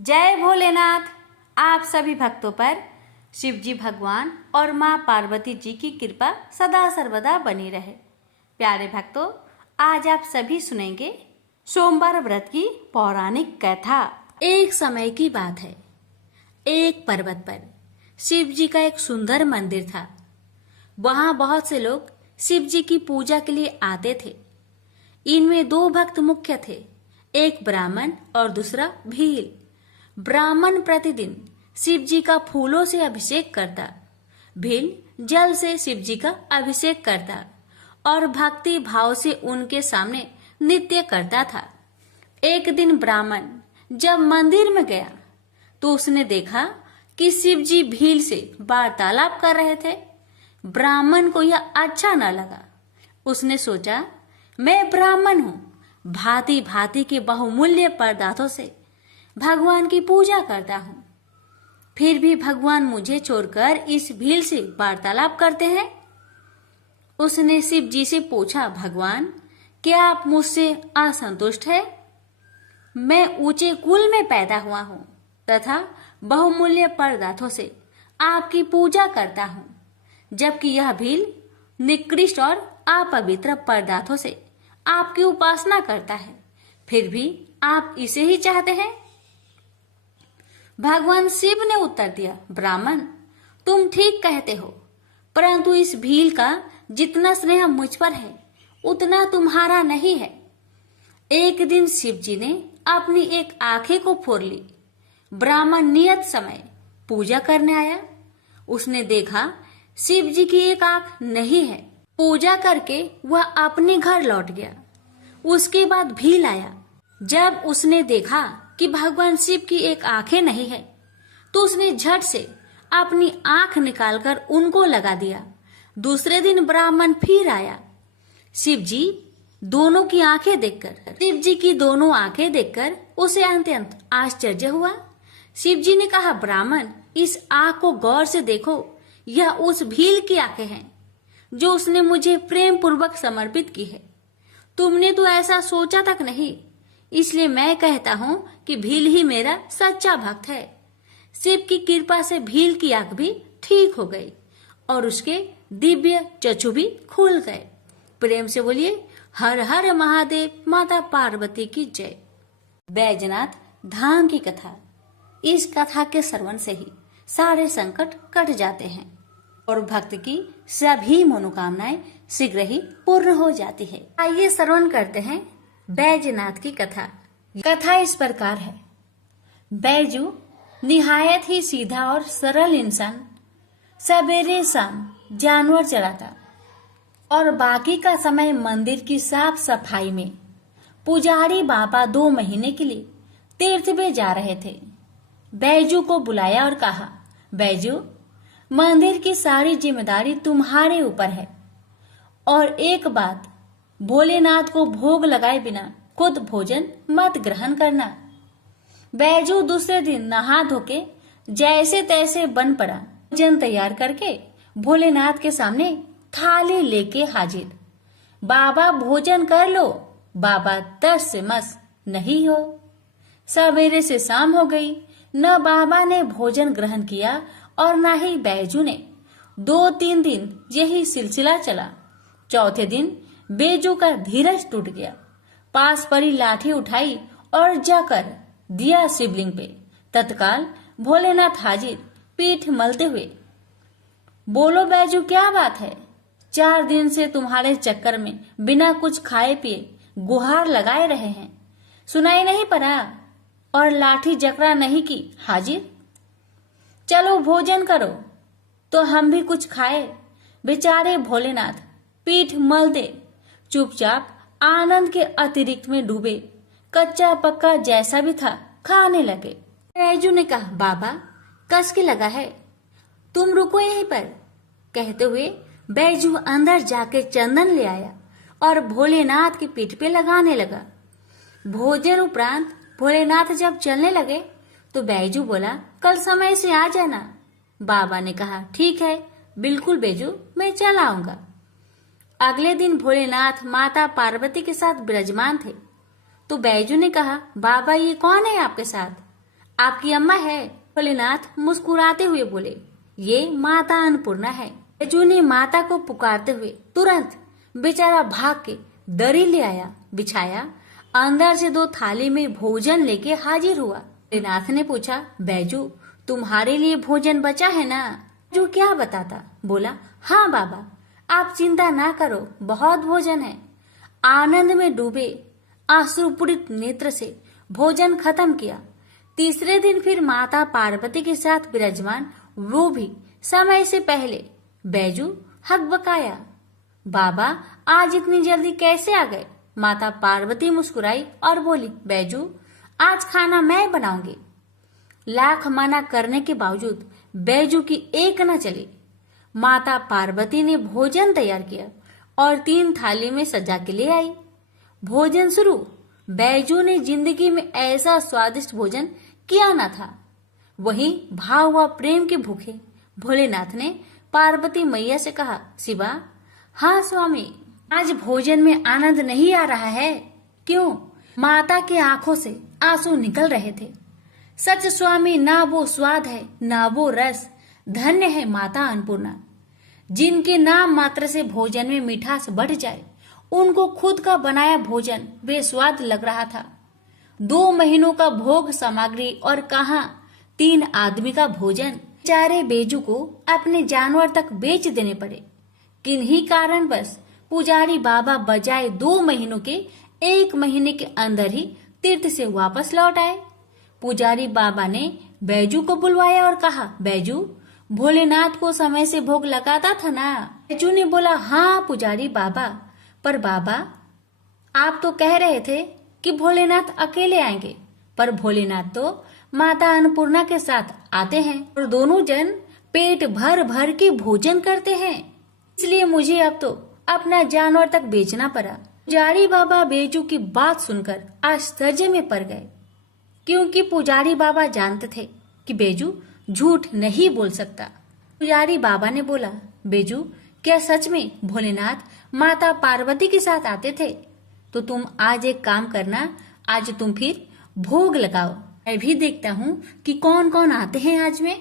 जय भोलेनाथ। आप सभी भक्तों पर शिव जी भगवान और माँ पार्वती जी की कृपा सदा सर्वदा बनी रहे। प्यारे भक्तों, आज आप सभी सुनेंगे सोमवार व्रत की पौराणिक कथा। एक समय की बात है, एक पर्वत पर शिव जी का एक सुंदर मंदिर था। वहां बहुत से लोग शिव जी की पूजा के लिए आते थे। इनमें दो भक्त मुख्य थे, एक ब्राह्मण और दूसरा भील। ब्राह्मण प्रतिदिन शिव जी का फूलों से अभिषेक करता, भील जल से शिव जी का अभिषेक करता और भक्ति भाव से उनके सामने नृत्य करता था। एक दिन ब्राह्मण जब मंदिर में गया तो उसने देखा कि शिव जी भील से वार्तालाप कर रहे थे। ब्राह्मण को यह अच्छा न लगा। उसने सोचा, मैं ब्राह्मण हूँ, भांति भांति के बहुमूल्य पदार्थों से भगवान की पूजा करता हूँ, फिर भी भगवान मुझे छोड़कर इस भील से वार्तालाप करते हैं। उसने शिव जी से पूछा, भगवान, क्या आप मुझसे असंतुष्ट है? मैं ऊंचे कुल में पैदा हुआ हूँ तथा बहुमूल्य पदार्थों से आपकी पूजा करता हूँ, जबकि यह भील निकृष्ट और अपवित्र पदार्थों से आपकी उपासना करता है, फिर भी आप इसे ही चाहते हैं। भगवान शिव ने उत्तर दिया, ब्राह्मण, तुम ठीक कहते हो, परंतु इस भील का जितना स्नेह मुझ पर है उतना तुम्हारा नहीं है। एक दिन शिव जी ने अपनी एक आंखें को फोड़ ली। ब्राह्मण नियत समय पूजा करने आया। उसने देखा शिव जी की एक आंख नहीं है। पूजा करके वह अपने घर लौट गया। उसके बाद भील आया। जब उसने देखा कि भगवान शिव की एक आंखें नहीं है तो उसने झट से अपनी आंख निकालकर उनको लगा दिया। दूसरे दिन ब्राह्मण फिर आया। शिव जी की दोनों आंखें देखकर उसे अत्यंत आश्चर्य हुआ। शिव जी ने कहा, ब्राह्मण, इस आंख को गौर से देखो, यह उस भील की आंखें हैं जो उसने मुझे प्रेम पूर्वक समर्पित की है। तुमने तो ऐसा सोचा तक नहीं, इसलिए मैं कहता हूँ कि भील ही मेरा सच्चा भक्त है। शिव की कृपा से भील की आंख भी ठीक हो गई और उसके दिव्य चक्षु भी खुल गए। प्रेम से बोलिए, हर हर महादेव, माता पार्वती की जय। बैजनाथ धाम की कथा। इस कथा के श्रवण से ही सारे संकट कट जाते हैं और भक्त की सभी मनोकामनाएं शीघ्र ही पूर्ण हो जाती है। आइए श्रवण करते हैं बैजनाथ की कथा। कथा इस प्रकार है। बैजू निहायत ही सीधा और सरल इंसान सवेरे शाम जानवर चराता और बाकी का समय मंदिर की साफ सफाई में। पुजारी बाबा 2 महीने के लिए तीर्थ में जा रहे थे। बैजू को बुलाया और कहा, बैजू, मंदिर की सारी जिम्मेदारी तुम्हारे ऊपर है और एक बात, भोलेनाथ को भोग लगाए बिना खुद भोजन मत ग्रहण करना। बैजू दूसरे दिन नहा धोके जैसे तैसे बन पड़ा। भोजन तैयार करके भोलेनाथ के सामने थाली लेके हाजिर। बाबा, भोजन कर लो। बाबा तस से मस नहीं हो। सवेरे से शाम हो गई, न बाबा ने भोजन ग्रहण किया और न ही बैजू ने। 2-3 दिन यही सिलसिला चला। चौथे दिन बैजू का धीरज टूट गया। पास पड़ी लाठी उठाई और जाकर दिया शिवलिंग पे। तत्काल भोलेनाथ हाजिर, पीठ मलते हुए, बोलो बैजू, क्या बात है? 4 दिन से तुम्हारे चक्कर में बिना कुछ खाए पिए गुहार लगाए रहे हैं, सुनाई नहीं पड़ा और लाठी जकड़ा नहीं की हाजिर। चलो भोजन करो तो हम भी कुछ खाए। बेचारे भोलेनाथ पीठ मलते चुपचाप आनंद के अतिरिक्त में डूबे। कच्चा पक्का जैसा भी था खाने लगे। बैजू ने कहा, बाबा, कस के लगा है, तुम रुको यहीं पर। कहते हुए बैजू अंदर जाके चंदन ले आया और भोलेनाथ की पीठ पे लगाने लगा। भोजन उपरांत भोलेनाथ जब चलने लगे तो बैजू बोला, कल समय से आ जाना। बाबा ने कहा, ठीक है, बिल्कुल बैजू, मैं चल आऊंगा। अगले दिन भोलेनाथ माता पार्वती के साथ विराजमान थे तो बैजू ने कहा, बाबा, ये कौन है आपके साथ? आपकी अम्मा है? भोलेनाथ मुस्कुराते हुए बोले, ये माता अन्नपूर्णा है। बैजू ने माता को पुकारते हुए तुरंत बेचारा भाग के दरी ले आया, बिछाया, अंदर से 2 थाली में भोजन लेके हाजिर हुआ। भोलेनाथ ने पूछा, बैजू तुम्हारे लिए भोजन बचा है ना? बैजू क्या बताता, बोला, हाँ बाबा, आप चिंता ना करो, बहुत भोजन है। आनंद में डूबे आश्रुपूरित नेत्र से भोजन खत्म किया। तीसरे दिन फिर माता पार्वती के साथ विराजमान, वो भी समय से पहले। बैजू हकबकाया, बाबा आज इतनी जल्दी कैसे आ गए? माता पार्वती मुस्कुराई और बोली, बैजू आज खाना मैं बनाऊंगी। लाख मना करने के बावजूद बैजू की एक न चली। माता पार्वती ने भोजन तैयार किया और 3 थाली में सजा के ले आई। भोजन शुरू। बैजू ने जिंदगी में ऐसा स्वादिष्ट भोजन किया न था। वहीं भाव व प्रेम के भूखे भोलेनाथ ने पार्वती मैया से कहा, शिवा, हाँ स्वामी, आज भोजन में आनंद नहीं आ रहा है। क्यों? माता के आंखों से आंसू निकल रहे थे। सच स्वामी, ना वो स्वाद है, ना वो रस। धन्य है माता अन्नपूर्णा, जिनके नाम मात्र से भोजन में मिठास बढ़ जाए। उनको खुद का बनाया भोजन बेस्वाद लग रहा था। 2 महीनों का भोग सामग्री और कहाँ 3 आदमी का भोजन। बेचारे बैजू को अपने जानवर तक बेच देने पड़े। किन्हीं कारणवश पुजारी बाबा बजाय 2 महीनों के 1 महीने के अंदर ही तीर्थ से वापस लौट आए। पुजारी बाबा ने बैजू को बुलवाया और कहा, बैजू भोलेनाथ को समय से भोग लगाता था ना? बैजू ने बोला, हाँ पुजारी बाबा, पर बाबा आप तो कह रहे थे कि भोलेनाथ अकेले आएंगे, पर भोलेनाथ तो माता अन्नपूर्णा के साथ आते हैं और दोनों जन पेट भर भर के भोजन करते हैं, इसलिए मुझे अब तो अपना जानवर तक बेचना पड़ा। पुजारी बाबा बैजू की बात सुनकर आश्चर्य में पड़ गए, क्योंकि पुजारी बाबा जानते थे कि बैजू झूठ नहीं बोल सकता। पुजारी बाबा ने बोला, बैजू क्या सच में भोलेनाथ माता पार्वती के साथ आते थे? तो तुम आज एक काम करना, आज तुम फिर भोग लगाओ, मैं भी देखता हूँ कि कौन कौन आते हैं आज में।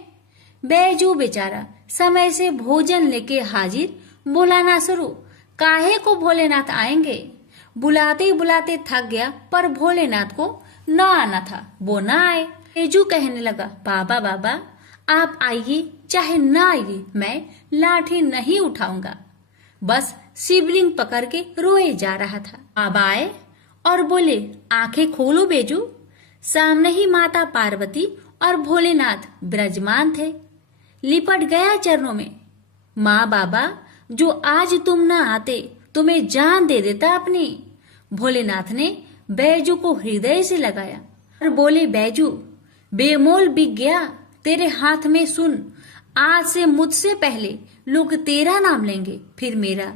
बैजू बेचारा समय से भोजन लेके हाजिर, बुलाना शुरू। काहे को भोलेनाथ आएंगे? बुलाते बुलाते थक गया, पर भोलेनाथ को न आना था, वो न आए। बैजू कहने लगा, बाबा बाबा आप आइए चाहे न आइए, मैं लाठी नहीं उठाऊंगा। बस शिवलिंग पकड़ के रोए जा रहा था। बाबा आए और बोले, आंखें खोलो बैजू। सामने ही माता पार्वती और भोलेनाथ विराजमान थे। लिपट गया चरणों में। माँ बाबा, जो आज तुम न आते तो मैं जान दे देता अपनी। भोलेनाथ ने बैजू को हृदय से लगाया और बोले, बैजू बेमोल बिक गया तेरे हाथ में, सुन, आज से मुझसे पहले लोग तेरा नाम लेंगे, फिर मेरा,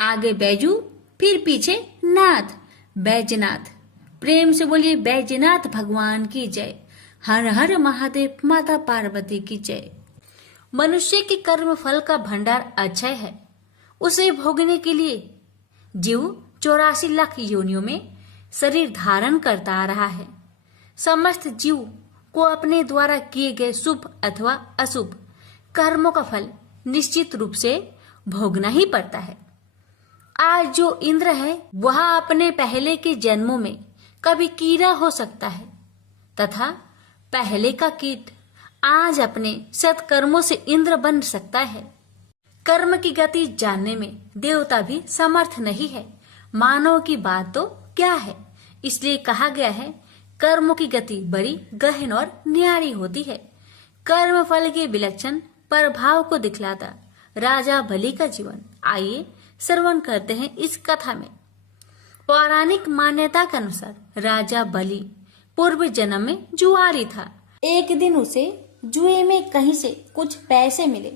आगे बैजू फिर पीछे नाथ, बैजनाथ। प्रेम से बोलिए, बैजनाथ भगवान की जय। हर हर महादेव, माता पार्वती की जय। मनुष्य के कर्म फल का भंडार अक्षय है। उसे भोगने के लिए जीव 84 लाख योनियों में शरीर धारण करता आ रहा है। समस्त जीव को अपने द्वारा किए गए शुभ अथवा अशुभ कर्मों का फल निश्चित रूप से भोगना ही पड़ता है। आज जो इंद्र है वह अपने पहले के जन्मों में कभी कीड़ा हो सकता है, तथा पहले का कीट आज अपने सत्कर्मों से इंद्र बन सकता है। कर्म की गति जानने में देवता भी समर्थ नहीं है, मानव की बात तो क्या है। इसलिए कहा गया है, कर्मों की गति बड़ी गहन और न्यारी होती है। कर्म फल के विलक्षण प्रभाव को दिखलाता राजा बलि का जीवन। आइए श्रवण करते हैं इस कथा में। पौराणिक मान्यता के अनुसार राजा बलि पूर्व जन्म में जुआरी था। एक दिन उसे जुए में कहीं से कुछ पैसे मिले।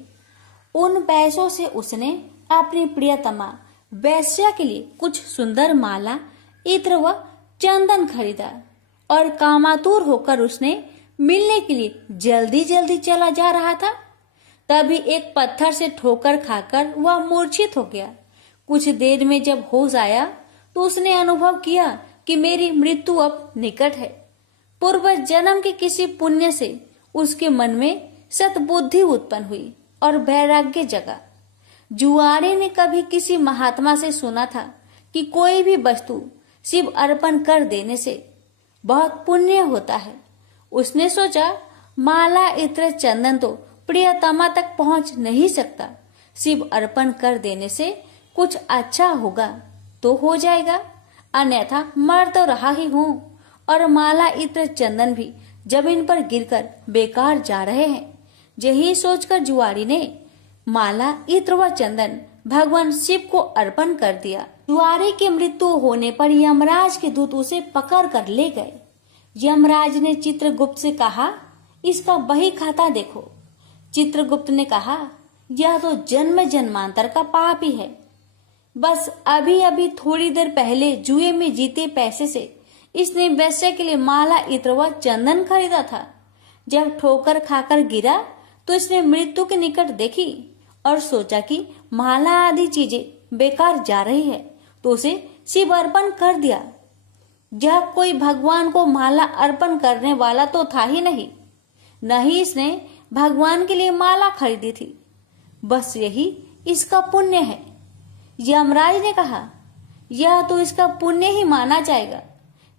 उन पैसों से उसने अपनी प्रियतमा वैश्या के लिए कुछ सुंदर माला, इत्र व चंदन खरीदा और कामातुर होकर उसने मिलने के लिए जल्दी जल्दी चला जा रहा था। तभी एक पत्थर से ठोकर खाकर वह मूर्छित हो गया। कुछ देर में जब होश आया तो उसने अनुभव किया कि मेरी मृत्यु अब निकट है। पूर्व जन्म के किसी पुण्य से उसके मन में सद्बुद्धि उत्पन्न हुई और वैराग्य जगा। जुआरी ने कभी किसी महात्मा से सुना था कि कोई भी वस्तु शिव अर्पण कर देने से बहुत पुण्य होता है। उसने सोचा, माला इत्र चंदन तो प्रियतमा तक पहुंच नहीं सकता, शिव अर्पण कर देने से कुछ अच्छा होगा तो हो जाएगा, अन्यथा मर तो रहा ही हूँ और माला इत्र चंदन भी जमीन पर गिरकर बेकार जा रहे हैं। यही सोचकर जुआरी ने माला इत्र व चंदन भगवान शिव को अर्पण कर दिया। जुआरी की मृत्यु होने पर यमराज के दूत उसे पकड़ कर ले गए। यमराज ने चित्रगुप्त से कहा, इसका बही खाता देखो। चित्रगुप्त ने कहा, यह तो जन्म जन्मांतर का पाप ही है। बस अभी अभी थोड़ी देर पहले जुए में जीते पैसे से इसने वैश्य के लिए माला इत्र व चंदन खरीदा था। जब ठोकर खाकर गिरा तो इसने मृत्यु के निकट देखी और सोचा कि माला आदि चीजें बेकार जा रही है, तो उसे शिव अर्पण कर दिया। यह कोई भगवान को माला अर्पण करने वाला तो था ही नहीं, न ही इसने भगवान के लिए माला खरीदी थी। बस यही इसका पुण्य है। यमराज ने कहा, यह तो इसका पुण्य ही माना जाएगा।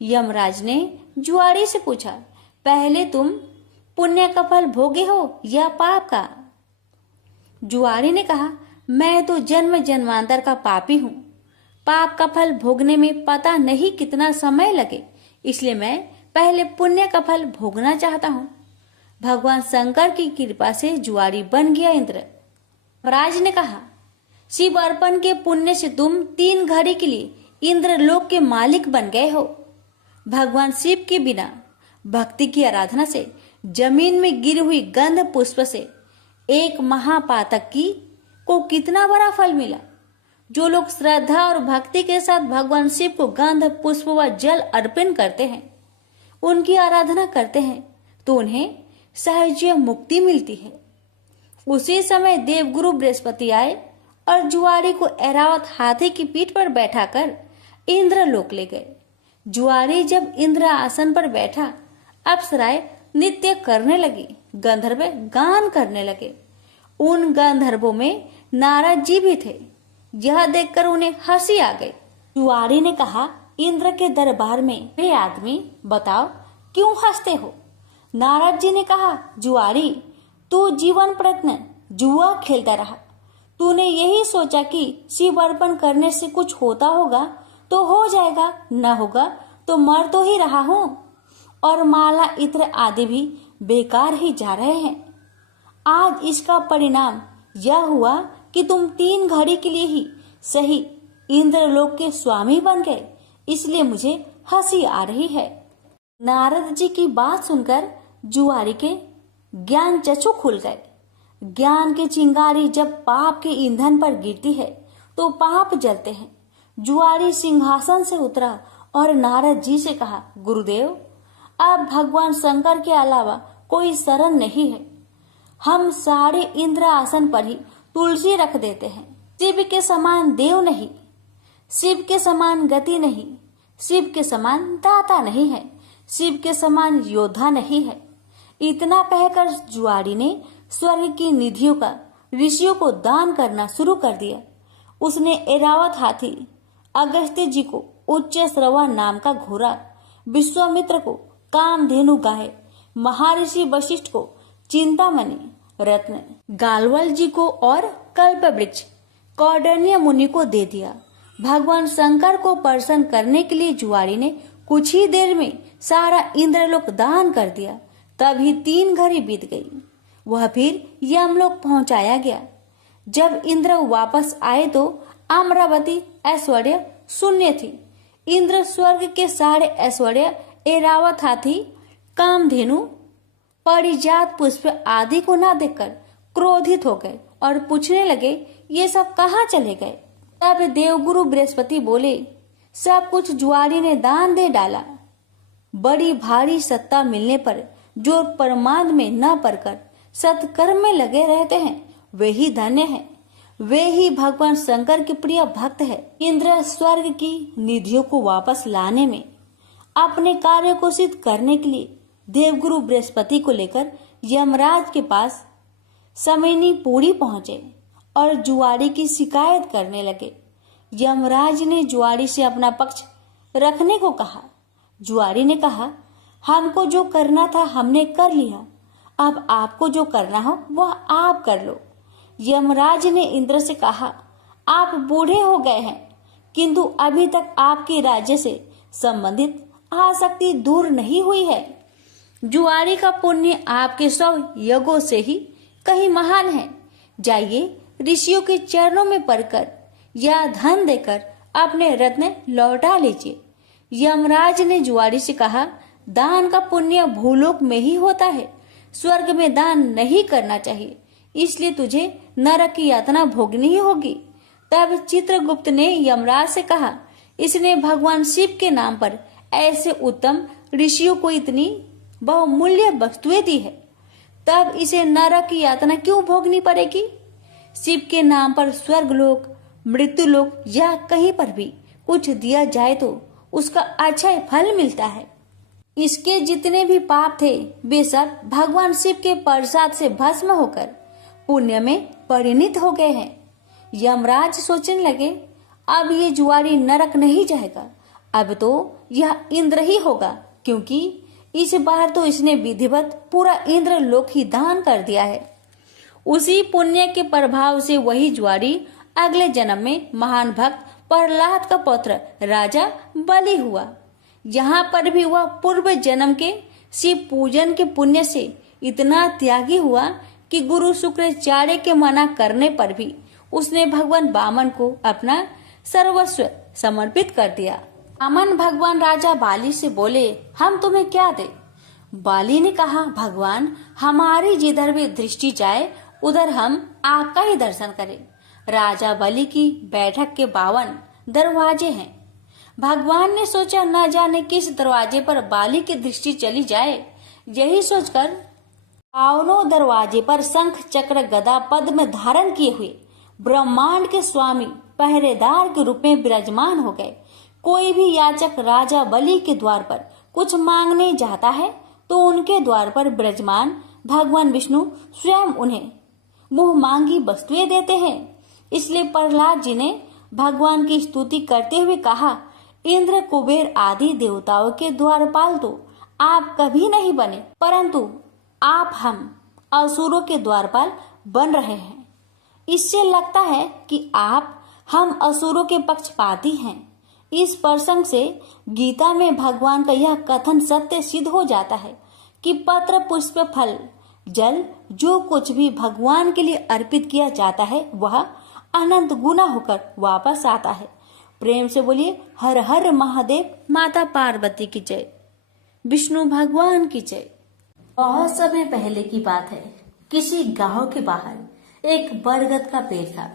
यमराज ने जुआरी से पूछा, पहले तुम पुण्य का फल भोगे हो या पाप का? जुआरी ने कहा, मैं तो जन्म जन्मांतर का पापी हूँ। पाप का फल भोगने में पता नहीं कितना समय लगे, इसलिए मैं पहले पुण्य का फल भोगना चाहता हूँ। भगवान शंकर की कृपा से जुआरी बन गया इंद्र। राज ने कहा, शिव अर्पण के पुण्य से तुम 3 घड़ी के लिए इंद्र लोक के मालिक बन गए हो। भगवान शिव के बिना भक्ति की आराधना से जमीन में गिरी हुई गंध पुष्प से एक महापातक को कितना बड़ा फल मिला। जो लोग श्रद्धा और भक्ति के साथ भगवान शिव को गंध पुष्प व जल अर्पण करते हैं, उनकी आराधना करते हैं, तो उन्हें सहज मुक्ति मिलती है। उसी समय देवगुरु बृहस्पति आए और जुआरी को ऐरावत हाथी की पीठ पर बैठाकर इंद्र लोक ले गए। जुआरी जब इंद्र आसन पर बैठा, अप्सराएं नृत्य करने लगी, गंधर्व गान करने लगे। उन गंधर्वों में नारद जी भी थे। यह देखकर उन्हें हंसी आ गई। जुआरी ने कहा, इंद्र के दरबार में वे आदमी, बताओ क्यों हंसते हो? नारद जी ने कहा, जुआरी, तू जीवन प्रयत्न जुआ खेलता रहा। तूने यही सोचा कि शिव अर्पण करने से कुछ होता होगा तो हो जाएगा, न होगा तो मर तो ही रहा हूँ, और माला इत्र आदि भी बेकार ही जा रहे हैं। आज इसका परिणाम यह हुआ कि तुम 3 घड़ी के लिए ही सही इंद्रलोक के स्वामी बन गए, इसलिए मुझे हंसी आ रही है। नारद जी की बात सुनकर जुआरी के ज्ञान चक्षु खुल गए। ज्ञान की चिंगारी जब पाप के ईंधन पर गिरती है तो पाप जलते हैं। जुआरी सिंहासन से उतरा और नारद जी से कहा, गुरुदेव, अब भगवान शंकर के अलावा कोई शरण नहीं है। हम सारे इंद्र आसन पर ही तुलसी रख देते हैं। शिव के समान देव नहीं, शिव के समान गति नहीं, शिव के समान दाता नहीं है, शिव के समान योद्धा नहीं है। इतना कहकर जुआरी ने स्वर्ग की निधियों का ऋषियों को दान करना शुरू कर दिया। उसने ऐरावत हाथी, अगस्त्य जी को उच्च श्रवा नाम का घोड़ा, विश्वामित्र को कामधेनु गाय, महर्षि वशिष्ठ को चिंतामणि रत्न, गालवल जी को और कल्प वृक्ष कौंडिन्य मुनि को दे दिया। भगवान शंकर को प्रसन्न करने के लिए जुआरी ने कुछ ही देर में सारा इंद्रलोक दान कर दिया। तभी 3 घड़ी बीत गई। वह फिर यमलोक पहुंचाया गया। जब इंद्र वापस आए तो अमरावती ऐश्वर्य शून्य थी। इंद्र स्वर्ग के सारे ऐश्वर्य, ऐरावत हाथी, कामधेनु, परिजात पुष्प आदि को न देखकर क्रोधित हो गए और पूछने लगे, ये सब कहाँ चले गए? तब देवगुरु बृहस्पति बोले, सब कुछ जुआरी ने दान दे डाला। बड़ी भारी सत्ता मिलने पर जो परमार्थ में न पड़कर सत्कर्म में लगे रहते हैं, वे ही धन्य हैं। वे ही भगवान शंकर के प्रिय भक्त है। इंद्र स्वर्ग की निधियों को वापस लाने में अपने कार्य को सिद्ध करने के लिए देवगुरु बृहस्पति को लेकर यमराज के पास समयनी पूरी पहुंचे और जुआरी की शिकायत करने लगे। यमराज ने जुआरी से अपना पक्ष रखने को कहा। जुआरी ने कहा, हमको जो करना था हमने कर लिया, अब आपको जो करना हो वह आप कर लो। यमराज ने इंद्र से कहा, आप बूढ़े हो गए हैं, किंतु अभी तक आपके राज्य से संबंधित आसक्ति दूर नहीं हुई है। जुआरी का पुण्य आपके 100 यज्ञों से ही कहीं महान है। जाइए ऋषियों के चरणों में पड़कर या धन देकर अपने रत्न लौटा लीजिए। यमराज ने जुआरी से कहा, दान का पुण्य भूलोक में ही होता है, स्वर्ग में दान नहीं करना चाहिए, इसलिए तुझे नरक की यातना भोगनी ही होगी। तब चित्रगुप्त ने यमराज से कहा, इसने भगवान शिव के नाम पर ऐसे उत्तम ऋषियों को इतनी बहुमूल्य वस्तुएं दी है, तब इसे नरक की यातना क्यों भोगनी पड़ेगी? शिव के नाम पर स्वर्गलोक, मृत्युलोक या कहीं पर भी कुछ दिया जाए तो उसका अच्छा फल मिलता है। इसके जितने भी पाप थे वे सब भगवान शिव के प्रसाद से भस्म होकर पुण्य में परिणित हो गए हैं। यमराज सोचने लगे, अब ये जुआरी नरक नहीं जाएगा, अब तो यह इंद्र ही होगा, क्योंकि इस बार तो इसने विधिवत पूरा इंद्र लोक ही दान कर दिया है। उसी पुण्य के प्रभाव से वही जुआरी अगले जन्म में महान भक्त प्रहलाद का पुत्र राजा बलि हुआ। यहाँ पर भी वह पूर्व जन्म के शिव पूजन के पुण्य से इतना त्यागी हुआ कि गुरु शुक्राचार्य के मना करने पर भी उसने भगवान वामन को अपना सर्वस्व समर्पित कर दिया। वामन भगवान राजा बाली से बोले, हम तुम्हें क्या दे? बाली ने कहा, भगवान हमारी जिधर भी दृष्टि जाए उधर हम आपका ही दर्शन करें। राजा बलि की बैठक के 52 दरवाजे हैं। भगवान ने सोचा, न जाने किस दरवाजे पर बाली की दृष्टि चली जाए। यही सोचकर 52 दरवाजे पर शंख चक्र गदा पद्म धारण किए हुए ब्रह्मांड के स्वामी पहरेदार के रूप में विराजमान हो गए। कोई भी याचक राजा बलि के द्वार पर कुछ मांगने जाता है तो उनके द्वार पर विराजमान भगवान विष्णु स्वयं उन्हें मुंह मांगी वस्तुएं देते हैं। इसलिए प्रहलाद जी ने भगवान की स्तुति करते हुए कहा, इंद्र कुबेर आदि देवताओं के द्वारपाल तो आप कभी नहीं बने, परंतु आप हम असुरों के द्वारपाल बन रहे हैं। इससे लगता है कि आप हम असुरों के पक्षपाती हैं। इस प्रसंग से गीता में भगवान का यह कथन सत्य सिद्ध हो जाता है कि पत्र पुष्प फल जल जो कुछ भी भगवान के लिए अर्पित किया जाता है वह अनंत गुना होकर वापस आता है। प्रेम से बोलिए, हर हर महादेव, माता पार्वती की जय, विष्णु भगवान की जय। बहुत समय पहले की बात है, किसी गांव के बाहर एक बरगद का पेड़ था,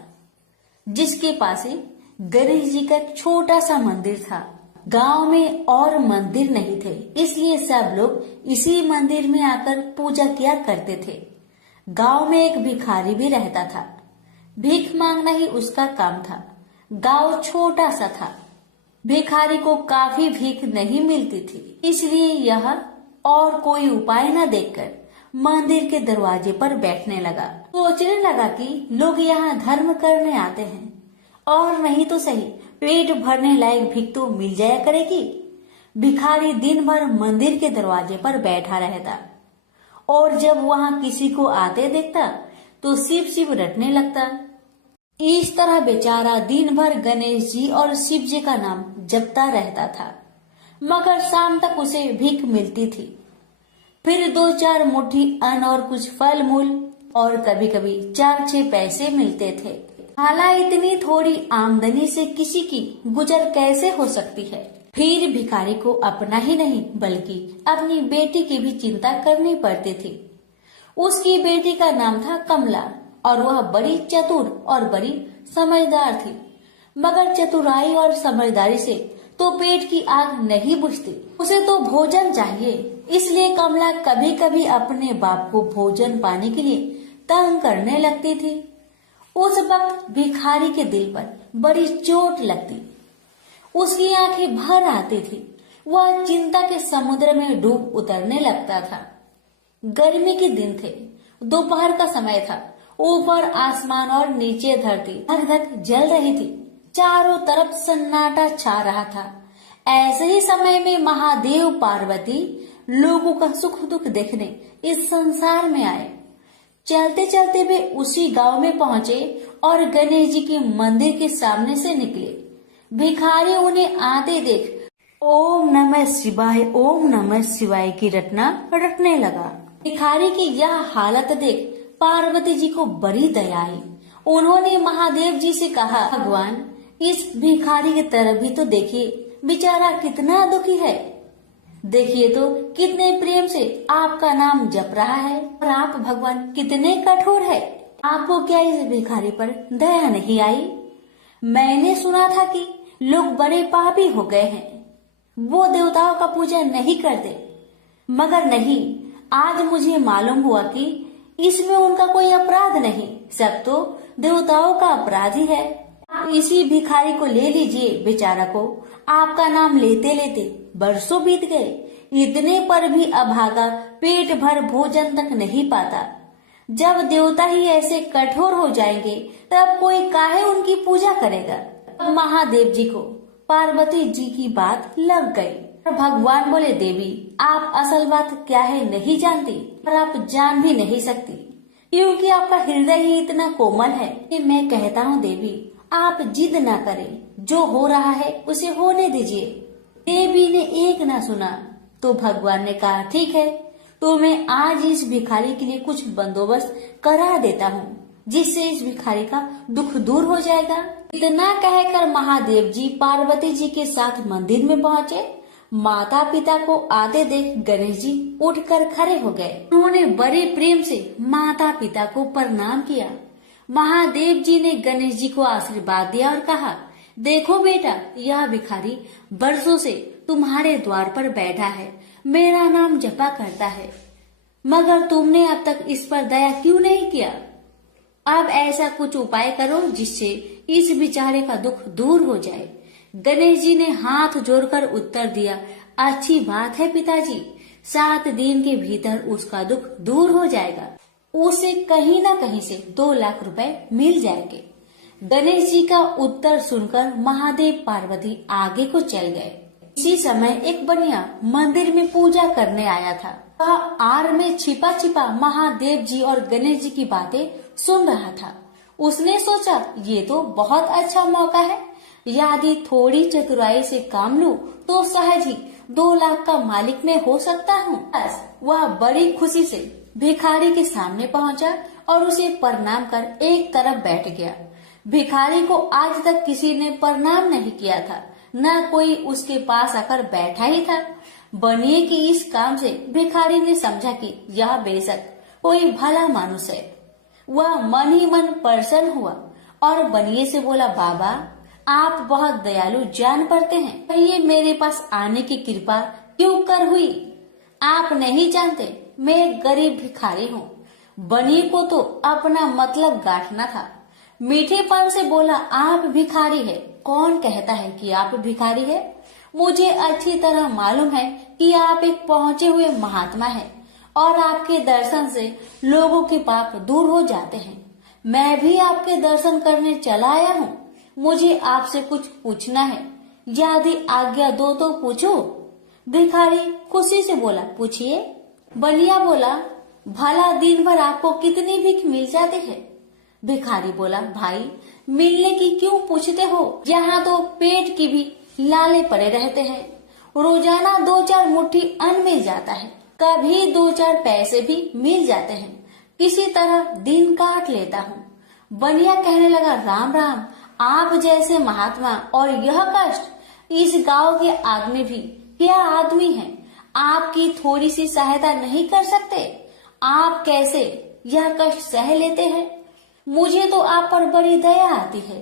जिसके पास ही गणेश जी का एक छोटा सा मंदिर था। गांव में और मंदिर नहीं थे, इसलिए सब लोग इसी मंदिर में आकर पूजा किया करते थे। गांव में एक भिखारी भी रहता था। भीख मांगना ही उसका काम था। गांव छोटा सा था, भिखारी को काफी भीख नहीं मिलती थी, इसलिए यह और कोई उपाय न देखकर मंदिर के दरवाजे पर बैठने लगा। सोचने लगा कि लोग यहाँ धर्म करने आते हैं और नहीं तो सही पेट भरने लायक भीख तो मिल जाया करेगी। भिखारी दिन भर मंदिर के दरवाजे पर बैठा रहता और जब वहाँ किसी को आते देखता तो शिव शिव रटने लगता। इस तरह बेचारा दिन भर गणेश जी और शिव जी का नाम जपता रहता था, मगर शाम तक उसे भीख मिलती थी। फिर 2-4 मुट्ठी अन्न और कुछ फल मूल और कभी कभी 4-6 पैसे मिलते थे। हालांकि इतनी थोड़ी आमदनी से किसी की गुजर कैसे हो सकती है। फिर भिखारी को अपना ही नहीं बल्कि अपनी बेटी की भी चिंता करनी पड़ती थी। उसकी बेटी का नाम था कमला और वह बड़ी चतुर और बड़ी समझदार थी, मगर चतुराई और समझदारी से तो पेट की आग नहीं बुझती, उसे तो भोजन चाहिए। इसलिए कमला कभी कभी अपने बाप को भोजन पाने के लिए तंग करने लगती थी। उस वक्त भिखारी के दिल पर बड़ी चोट लगती, उसकी आंखें भर आती थी। वह चिंता के समुद्र में डूब उतरने लगता था। गर्मी के दिन थे, दोपहर का समय था। ऊपर आसमान और नीचे धरती धक धक जल रही थी। चारों तरफ सन्नाटा छा रहा था। ऐसे ही समय में महादेव पार्वती लोगों का सुख दुख देखने इस संसार में आए। चलते चलते वे उसी गांव में पहुंचे और गणेश जी के मंदिर के सामने से निकले। भिखारी उन्हें आते देख ओम नमः शिवाय की रटना रटने लगा। भिखारी की यह हालत देख पार्वती जी को बड़ी दया आई। उन्होंने महादेव जी से कहा, भगवान इस भिखारी की तरफ भी तो देखिए, बेचारा कितना दुखी है। देखिए तो कितने प्रेम से आपका नाम जप रहा है और आप भगवान कितने कठोर है। आपको क्या इस भिखारी पर दया नहीं आई? मैंने सुना था कि लोग बड़े पापी हो गए हैं, वो देवताओं का पूजा नहीं करते, मगर नहीं, आज मुझे मालूम हुआ कि इसमें उनका कोई अपराध नहीं, सब तो देवताओं का अपराध ही है। इसी भिखारी को ले लीजिए। बेचारा को आपका नाम लेते लेते बरसों बीत गए, इतने पर भी अभागा पेट भर भोजन तक नहीं पाता। जब देवता ही ऐसे कठोर हो जाएंगे तब कोई काहे उनकी पूजा करेगा। महादेव जी को पार्वती जी की बात लग गई। भगवान बोले, देवी आप असल बात क्या है नहीं जानती और आप जान भी नहीं सकती, क्योंकि आपका हृदय ही इतना कोमल है कि मैं कहता हूँ देवी आप जिद ना करें, जो हो रहा है उसे होने दीजिए। देवी ने एक ना सुना तो भगवान ने कहा, ठीक है तो मैं आज इस भिखारी के लिए कुछ बंदोबस्त करा देता हूँ, जिससे इस भिखारी का दुख दूर हो जाएगा। इतना कहकर महादेव जी पार्वती जी के साथ मंदिर में पहुँचे। माता पिता को आते देख गणेश जी उठकर खड़े हो गए। उन्होंने बड़े प्रेम से माता पिता को प्रणाम किया। महादेव जी ने गणेश जी को आशीर्वाद दिया और कहा, देखो बेटा, यह भिखारी बरसों से तुम्हारे द्वार पर बैठा है, मेरा नाम जपा करता है, मगर तुमने अब तक इस पर दया क्यों नहीं किया? अब ऐसा कुछ उपाय करो जिससे इस बेचारे का दुख दूर हो जाए। गणेश जी ने हाथ जोड़कर उत्तर दिया, अच्छी बात है पिताजी, 7 दिन के भीतर उसका दुख दूर हो जाएगा, उसे कहीं न कहीं से 2 लाख रुपए मिल जाएंगे। गणेश जी का उत्तर सुनकर महादेव पार्वती आगे को चल गए। इसी समय एक बनिया मंदिर में पूजा करने आया था। वह आड़ में छिपा छिपा महादेव जी और गणेश जी की बातें सुन रहा था। उसने सोचा, ये तो बहुत अच्छा मौका है, यदि थोड़ी चतुराई से काम लूं तो सहज ही 2 लाख का मालिक मैं हो सकता हूँ। बस वह बड़ी खुशी से भिखारी के सामने पहुँचा और उसे प्रणाम कर एक तरफ बैठ गया। भिखारी को आज तक किसी ने प्रणाम नहीं किया था, न कोई उसके पास आकर बैठा ही था। बनिए की इस काम से भिखारी ने समझा कि यह बेशक कोई भला मानुष है। वह मन ही मन प्रसन्न हुआ और बनिए से बोला, बाबा आप बहुत दयालु जान पड़ते हैं, कहिए मेरे पास आने की कृपा क्यों कर हुई? आप नहीं जानते मैं गरीब भिखारी हूँ। बनिए को तो अपना मतलब गांठना था। मीठेपन से बोला, आप भिखारी है? कौन कहता है कि आप भिखारी है? मुझे अच्छी तरह मालूम है कि आप एक पहुँचे हुए महात्मा हैं और आपके दर्शन से लोगों के पाप दूर हो जाते हैं। मैं भी आपके दर्शन करने चला आया हूँ। मुझे आपसे कुछ पूछना है, यदि आज्ञा दो तो पूछो। भिखारी खुशी से बोला, पूछिए। बनिया बोला, भला दिन भर आपको कितनी भीख मिल जाती है? भिखारी बोला, भाई मिलने की क्यों पूछते हो, यहाँ तो पेट की भी लाले पड़े रहते हैं। रोजाना 2-4 मुट्ठी अन्न मिल जाता है, कभी 2-4 पैसे भी मिल जाते हैं, किसी तरह दिन काट लेता हूँ। बनिया कहने लगा, राम राम, आप जैसे महात्मा और यह कष्ट, इस गांव के आदमी भी क्या आदमी हैं? आपकी थोड़ी सी सहायता नहीं कर सकते? आप कैसे यह कष्ट सह लेते हैं? मुझे तो आप पर बड़ी दया आती है।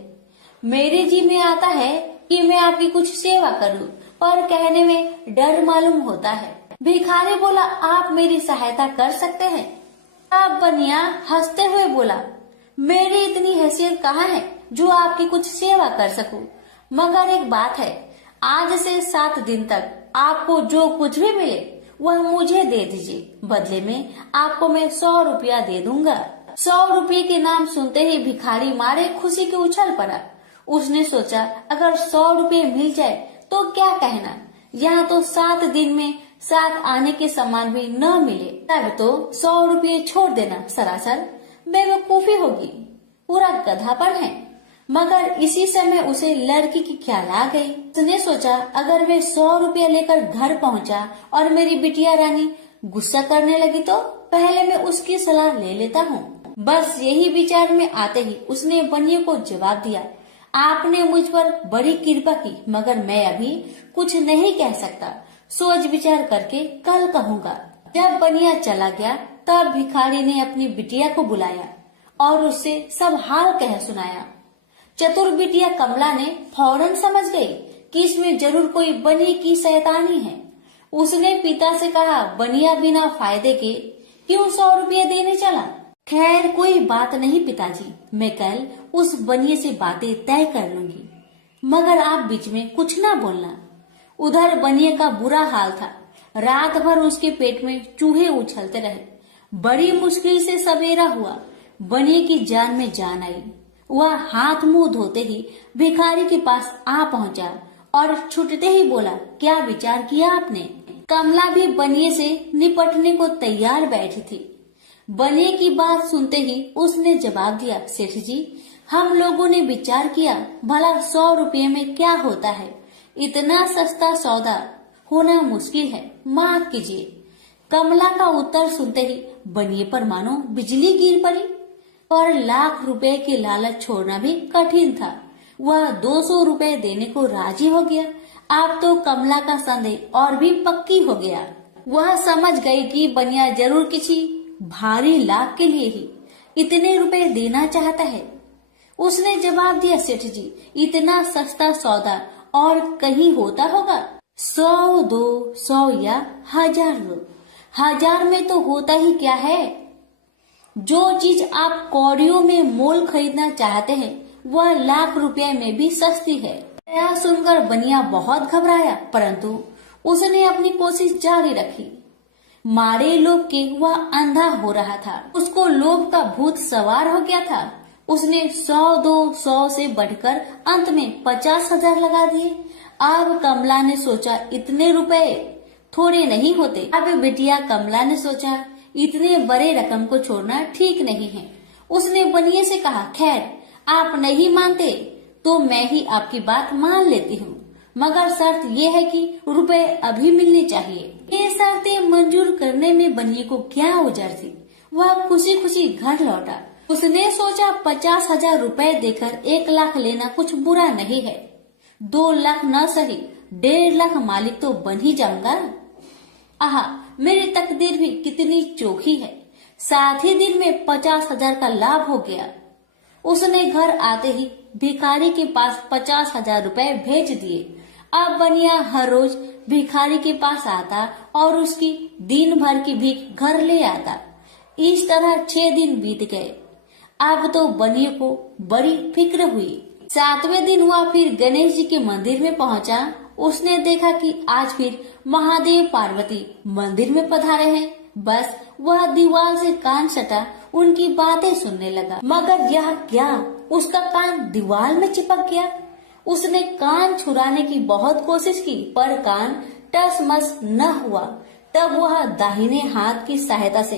मेरे जी में आता है कि मैं आपकी कुछ सेवा करूं, पर कहने में डर मालूम होता है। भिखारी बोला, आप मेरी सहायता कर सकते हैं? अब बनिया हंसते हुए बोला, मेरी इतनी हैसियत कहाँ है जो आपकी कुछ सेवा कर सकूं, मगर एक बात है, आज से 7 दिन तक आपको जो कुछ भी मिले वह मुझे दे दीजिए, बदले में आपको मैं 100 रुपया दे दूंगा। 100 रुपये के नाम सुनते ही भिखारी मारे खुशी के उछल पड़ा। उसने सोचा अगर 100 रुपये मिल जाए तो क्या कहना, यहाँ तो 7 दिन में 7 आने के सामान भी न मिले, तब तो 100 रुपये छोड़ देना सरासर बेवकूफी होगी, पूरा गधापन है। मगर इसी समय उसे लड़की की ख्याल आ गई। उसने सोचा अगर वे 100 रुपया लेकर घर पहुंचा और मेरी बिटिया रानी गुस्सा करने लगी तो पहले मैं उसकी सलाह ले लेता हूँ। बस यही विचार में आते ही उसने बनिए को जवाब दिया, आपने मुझ पर बड़ी कृपा की, मगर मैं अभी कुछ नहीं कह सकता, सोच विचार करके कल कहूँगा। जब बनिया चला गया तब भिखारी ने अपनी बिटिया को बुलाया और उससे सब हाल कह सुनाया। चतुर बिटिया कमला ने फौरन समझ गई कि इसमें जरूर कोई बनिए की शैतानी है। उसने पिता से कहा, बनिया बिना फायदे के क्यों 100 रुपये देने चला? खैर कोई बात नहीं पिताजी, मैं कल उस बनिए से बातें तय कर लूंगी, मगर आप बीच में कुछ ना बोलना। उधर बनिए का बुरा हाल था, रात भर उसके पेट में चूहे उछलते रहे। बड़ी मुश्किल से सवेरा हुआ, बनिए की जान में जान आई। वह हाथ मुंह धोते ही भिखारी के पास आ पहुंचा और छुटते ही बोला, क्या विचार किया आपने? कमला भी बनिए से निपटने को तैयार बैठी थी। बनिए की बात सुनते ही उसने जवाब दिया, सेठ जी हम लोगों ने विचार किया भला 100 रुपये में क्या होता है, इतना सस्ता सौदा होना मुश्किल है, माफ कीजिए। कमला का उत्तर सुनते ही बनिए पर मानो बिजली गिर पड़ी, और लाख रुपए के लालच छोड़ना भी कठिन था। वह 200 रुपए देने को राजी हो गया। अब तो कमला का संदेह और भी पक्की हो गया। वह समझ गई कि बनिया जरूर किसी भारी लाभ के लिए ही इतने रुपए देना चाहता है। उसने जवाब दिया, सेठ जी इतना सस्ता सौदा और कहीं होता होगा? 100 दो, 100 या 1000 दो, 1000 में तो होता ही क्या है। जो चीज आप कौड़ियों में मोल खरीदना चाहते हैं वह लाख रुपए में भी सस्ती है। यह सुनकर बनिया बहुत घबराया, परंतु उसने अपनी कोशिश जारी रखी। मारे लोभ के वह अंधा हो रहा था, उसको लोभ का भूत सवार हो गया था। उसने 100 दो, 100 से बढ़कर अंत में 50,000 लगा दिए। अब कमला ने सोचा इतने रुपए थोड़े नहीं होते। अब बिटिया कमला ने सोचा इतने बड़े रकम को छोड़ना ठीक नहीं है। उसने बनिए से कहा, खैर आप नहीं मानते तो मैं ही आपकी बात मान लेती हूँ, मगर शर्त ये है कि रुपए अभी मिलने चाहिए। ये शर्तें मंजूर करने में बनिए को क्या उजर थी। वह खुशी खुशी घर लौटा। उसने सोचा 50,000 रुपए देकर 1 लाख लेना कुछ बुरा नहीं है। 2 लाख न सही 1.5 लाख मालिक तो बन ही जाऊंगा। आहा, मेरी तकदीर भी कितनी चोखी है। 7 ही दिन में 50,000 का लाभ हो गया। उसने घर आते ही भिखारी के पास 50,000 रुपए भेज दिए। अब बनिया हर रोज भिखारी के पास आता और उसकी दिन भर की भीख घर ले आता। इस तरह 6 दिन बीत गए। अब तो बनिए को बड़ी फिक्र हुई। 7वें दिन वह फिर गणेश जी के मंदिर में पहुंचा। उसने देखा कि आज फिर महादेव पार्वती मंदिर में पधारे हैं। बस वह दीवार से कान सटा उनकी बातें सुनने लगा, मगर यह क्या, उसका कान दीवार में चिपक गया। उसने कान छुड़ाने की बहुत कोशिश की, पर कान टस-मस न हुआ। तब वह दाहिने हाथ की सहायता से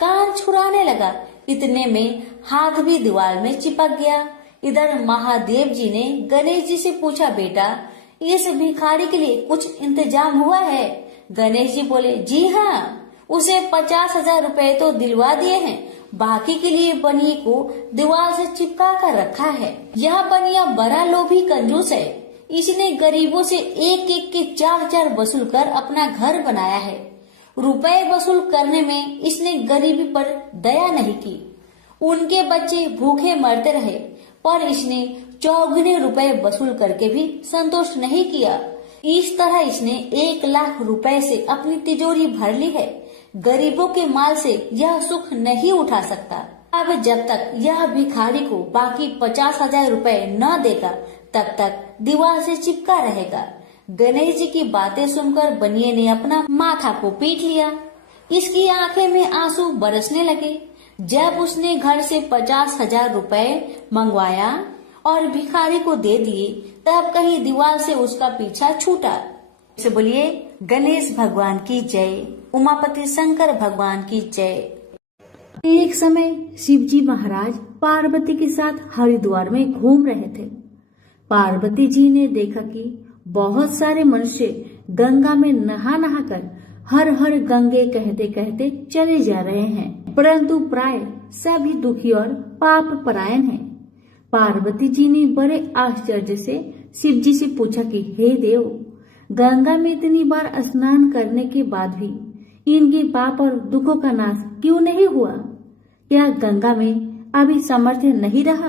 कान छुड़ाने लगा। इतने में हाथ भी दीवार में चिपक गया। इधर महादेव जी ने गणेश जी से पूछा, बेटा इस भिखारी के लिए कुछ इंतजाम हुआ है? गणेश जी बोले, जी हाँ, उसे 50,000 रुपए तो दिलवा दिए हैं, बाकी के लिए बनिए को दीवार से चिपका कर रखा है। यह बनिया बड़ा लोभी कंजूस है। इसने गरीबों से एक एक के 4 वसूल कर अपना घर बनाया है। रुपए वसूल करने में इसने गरीबी पर दया नहीं की। उनके बच्चे भूखे मरते रहे, पर इसने 4 रुपए वसूल करके भी संतोष नहीं किया। इस तरह इसने 1 लाख रुपए से अपनी तिजोरी भर ली है। गरीबों के माल से यह सुख नहीं उठा सकता। अब जब तक यह भिखारी को बाकी 50,000 रुपए न देगा तब तक दीवार से चिपका रहेगा। गणेश जी की बातें सुनकर बनिए ने अपना माथा को पीट लिया। इसकी आंखें में आंसू बरसने लगे। जब उसने घर से 50,000 रुपए मंगवाया और भिखारी को दे दिए, तब कहीं दीवार से उसका पीछा छूटा। से बोलिए गणेश भगवान की जय, उमापति शंकर भगवान की जय। एक समय शिवजी महाराज पार्वती के साथ हरिद्वार में घूम रहे थे। पार्वती जी ने देखा कि बहुत सारे मनुष्य गंगा में नहा नहा कर हर हर गंगे कहते कहते चले जा रहे हैं, परंतु प्राय सभी दुखी और पाप परायण हैं। पार्वती जी ने बड़े आश्चर्य से शिव जी से पूछा कि हे देव, गंगा में इतनी बार स्नान करने के बाद भी इनके पाप और दुखों का नाश क्यों नहीं हुआ? क्या गंगा में अभी सामर्थ्य नहीं रहा?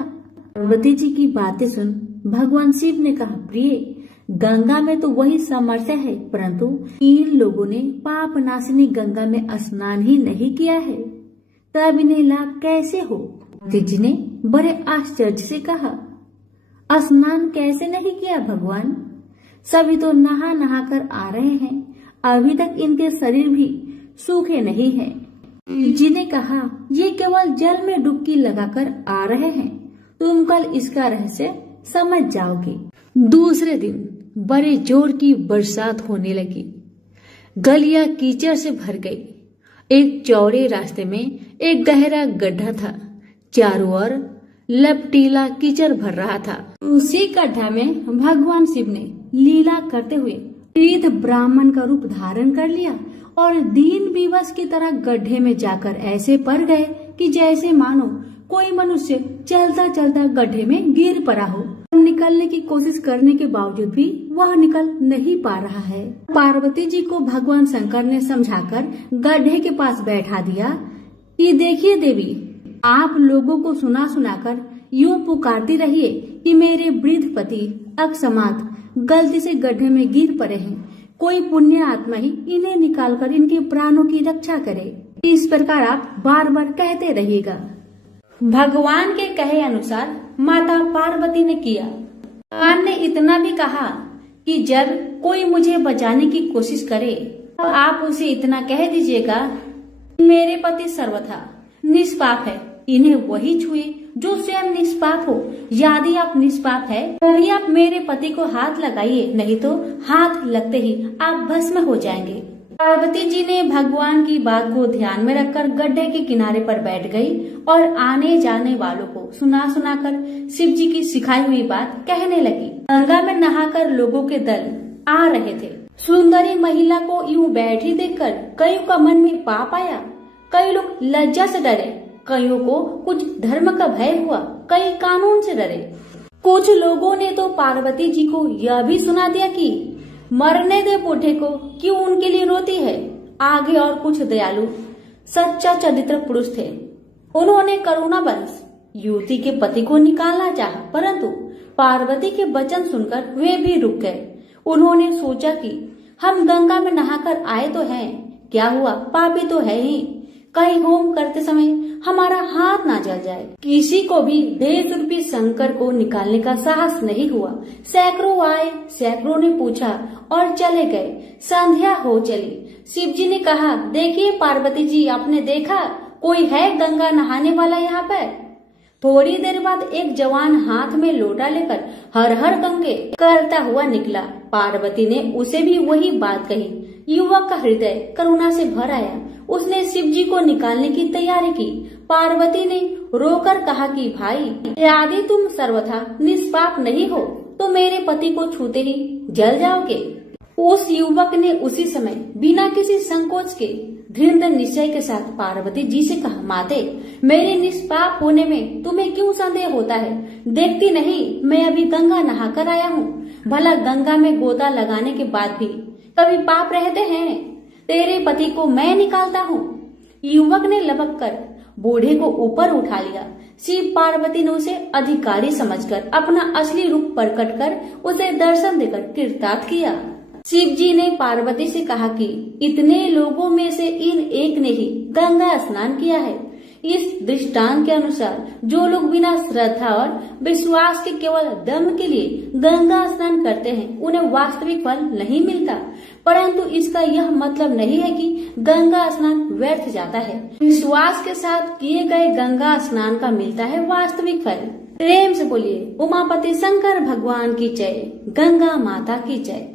पार्वती जी की बातें सुन भगवान शिव ने कहा, प्रिय, गंगा में तो वही सामर्थ्य है, परंतु इन लोगों ने पाप नाशिनी गंगा में स्नान ही नहीं किया है, तब इन्हें लाभ कैसे हो? पार्वती जी ने बड़े आश्चर्य से कहा, स्नान कैसे नहीं किया भगवान? सभी तो नहा नहा कर आ रहे हैं, अभी तक इनके शरीर भी सूखे नहीं हैं। जी ने कहा, ये केवल जल में डुबकी लगाकर आ रहे हैं, तुम कल इसका रहस्य समझ जाओगे। दूसरे दिन बड़े जोर की बरसात होने लगी। गलियां कीचड़ से भर गई। एक चौड़े रास्ते में एक गहरा गड्ढा था, चारों ओर लपटीला कीचड़ भर रहा था। उसी गड्ढा में भगवान शिव ने लीला करते हुए वृद्ध ब्राह्मण का रूप धारण कर लिया और दीन विवश की तरह गड्ढे में जाकर ऐसे पड़ गए कि जैसे मानो कोई मनुष्य चलता चलता गड्ढे में गिर पड़ा हो। निकलने की कोशिश करने के बावजूद भी वह निकल नहीं पा रहा है। पार्वती जी को भगवान शंकर ने समझाकर गड्ढे के पास बैठा दिया कि देखिए देवी, आप लोगों को सुना सुनाकर यूं पुकारती रहिए कि मेरे वृद्ध पति अकस्मात गलती से गड्ढे में गिर पड़े हैं, कोई पुण्य आत्मा ही इन्हें निकालकर इनके प्राणों की रक्षा करे। इस प्रकार आप बार बार कहते रहिएगा। भगवान के कहे अनुसार माता पार्वती ने किया। भगवान ने इतना भी कहा कि जब कोई मुझे बचाने की कोशिश करे तो आप उसे इतना कह दीजिएगा, मेरे पति सर्वथा निष्पाप है, इन्हें वही छुए जो स्वयं निष्पाप हो। यदि आप निष्पाप है तभी आप मेरे पति को हाथ लगाइए, नहीं तो हाथ लगते ही आप भस्म हो जाएंगे। पार्वती जी ने भगवान की बात को ध्यान में रखकर गड्ढे के किनारे पर बैठ गई और आने जाने वालों को सुना सुनाकर शिव जी की सिखाई हुई बात कहने लगी। गंगा में नहाकर लोगों के दल आ रहे थे। सुंदरी महिला को यूं बैठी देखकर कईयों का मन में पाप आया। कई लोग लज्जा से डरे, कईयों को कुछ धर्म का भय हुआ, कई कानून से डरे। कुछ लोगों ने तो पार्वती जी को यह भी सुना दिया कि मरने दे बूढ़े को, क्यों उनके लिए रोती है। आगे और कुछ दयालु सच्चा चरित्र पुरुष थे। उन्होंने करुणावश युवती के पति को निकालना चाहा, परंतु पार्वती के वचन सुनकर वे भी रुक गए। उन्होंने सोचा कि हम गंगा में नहाकर आए तो हैं, क्या हुआ, पापी तो है ही, कहीं होम करते समय हमारा हाथ ना जल जाए। किसी को भी देश रूपी शंकर को निकालने का साहस नहीं हुआ। सैकड़ों आए, सैकड़ों ने पूछा और चले गए। संध्या हो चली। शिव जी ने कहा, देखिए पार्वती जी, आपने देखा कोई है गंगा नहाने वाला यहाँ पर? थोड़ी देर बाद एक जवान हाथ में लोटा लेकर हर हर गंगे करता हुआ निकला। पार्वती ने उसे भी वही बात कही। युवक का हृदय करुणा से भर आया। उसने शिव जी को निकालने की तैयारी की। पार्वती ने रोकर कहा कि भाई, यदि तुम सर्वथा निष्पाप नहीं हो तो मेरे पति को छूते ही जल जाओगे। उस युवक ने उसी समय बिना किसी संकोच के दृढ़ निश्चय के साथ पार्वती जी से कहा, माते, मेरे निष्पाप होने में तुम्हें क्यों संदेह होता है? देखती नहीं मैं अभी गंगा नहाकर आया हूँ। भला गंगा में गोता लगाने के बाद भी कभी पाप रहते हैं? तेरे पति को मैं निकालता हूँ। युवक ने लपक कर बूढ़े को ऊपर उठा लिया। शिव पार्वती ने उसे अधिकारी समझकर अपना असली रूप प्रकट कर उसे दर्शन देकर कृतार्थ किया। शिव जी ने पार्वती से कहा कि इतने लोगों में से इन एक ने ही गंगा स्नान किया है। इस दृष्टांत के अनुसार जो लोग बिना श्रद्धा और विश्वास के केवल दम के लिए गंगा स्नान करते हैं उन्हें वास्तविक फल नहीं मिलता, परंतु इसका यह मतलब नहीं है कि गंगा स्नान व्यर्थ जाता है। विश्वास के साथ किए गए गंगा स्नान का मिलता है वास्तविक फल। प्रेम से बोलिए उमापति शंकर भगवान की जय, गंगा माता की जय।